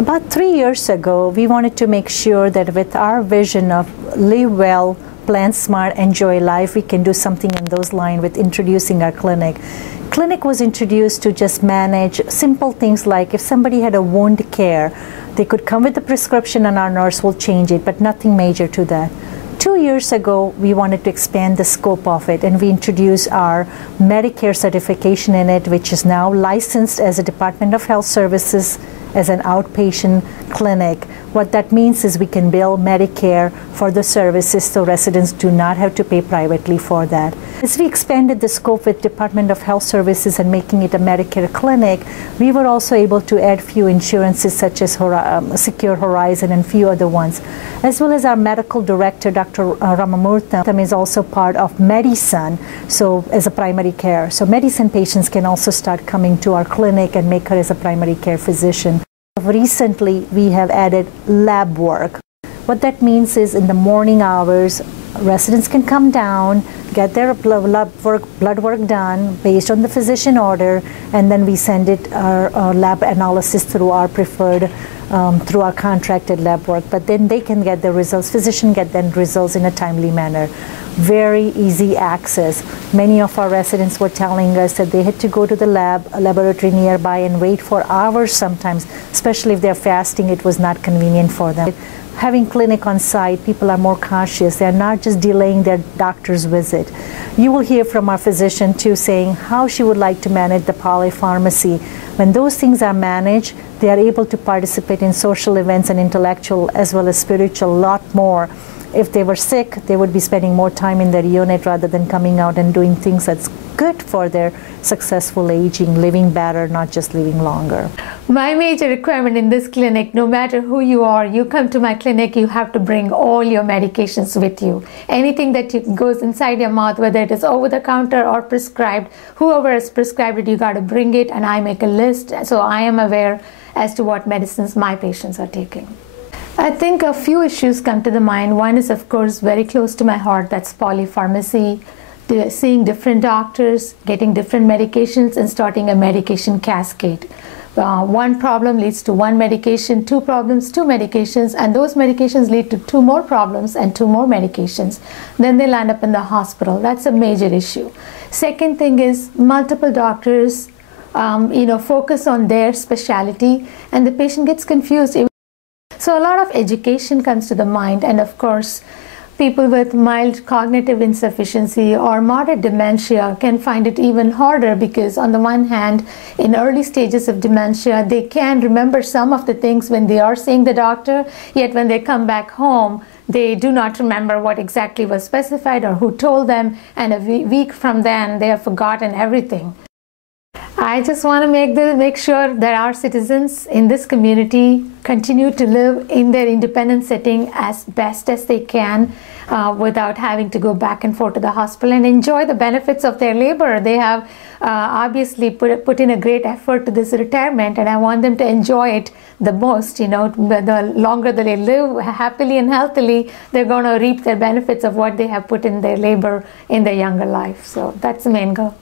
About 3 years ago, we wanted to make sure that with our vision of live well, plan smart, enjoy life, we can do something in those lines with introducing our clinic. Clinic was introduced to just manage simple things like if somebody had a wound care, they could come with a prescription and our nurse will change it, but nothing major to that. 2 years ago, we wanted to expand the scope of it, and we introduced our Medicare certification in it, which is now licensed as a Department of Health Services as an outpatient clinic. What that means is we can bill Medicare for the services so residents do not have to pay privately for that. As we expanded the scope with Department of Health Services and making it a Medicare clinic, we were also able to add few insurances such as Secure Horizon and few other ones. As well as our medical director, Dr. Ramamrutham, is also part of medicine, so as a primary care. So medicine patients can also start coming to our clinic and make her as a primary care physician. Recently, we have added lab work. What that means is in the morning hours, residents can come down, get their blood work done based on the physician order, and then we send it our lab analysis through our preferred, through our contracted lab work. But then they can get the results, physician get the results in a timely manner. Very easy access. Many of our residents were telling us that they had to go to the laboratory nearby and wait for hours sometimes, especially if they're fasting, it was not convenient for them. Having clinic on site, people are more cautious. They're not just delaying their doctor's visit. You will hear from our physician too saying how she would like to manage the polypharmacy. When those things are managed, they are able to participate in social events and intellectual as well as spiritual a lot more. If they were sick, they would be spending more time in their unit rather than coming out and doing things that's good for their successful aging, living better, not just living longer. My major requirement in this clinic, no matter who you are, you come to my clinic, you have to bring all your medications with you. Anything that goes inside your mouth, whether it is over the counter or prescribed, whoever has prescribed it, you got to bring it, and I make a list so I am aware as to what medicines my patients are taking. I think a few issues come to the mind. One is, of course, very close to my heart, that's polypharmacy, seeing different doctors, getting different medications, and starting a medication cascade. One problem leads to one medication, two problems, two medications, and those medications lead to two more problems and two more medications. Then they land up in the hospital. That's a major issue. Second thing is multiple doctors focus on their specialty, and the patient gets confused. So a lot of education comes to the mind, and of course people with mild cognitive insufficiency or moderate dementia can find it even harder because on the one hand, in early stages of dementia, they can remember some of the things when they are seeing the doctor, yet when they come back home, they do not remember what exactly was specified or who told them, and a week from then they have forgotten everything. I just want to make sure that our citizens in this community continue to live in their independent setting as best as they can without having to go back and forth to the hospital and enjoy the benefits of their labor. They have obviously put in a great effort to this retirement, and I want them to enjoy it the most. The longer that they live happily and healthily, they're going to reap the benefits of what they have put in their labor in their younger life. So that's the main goal.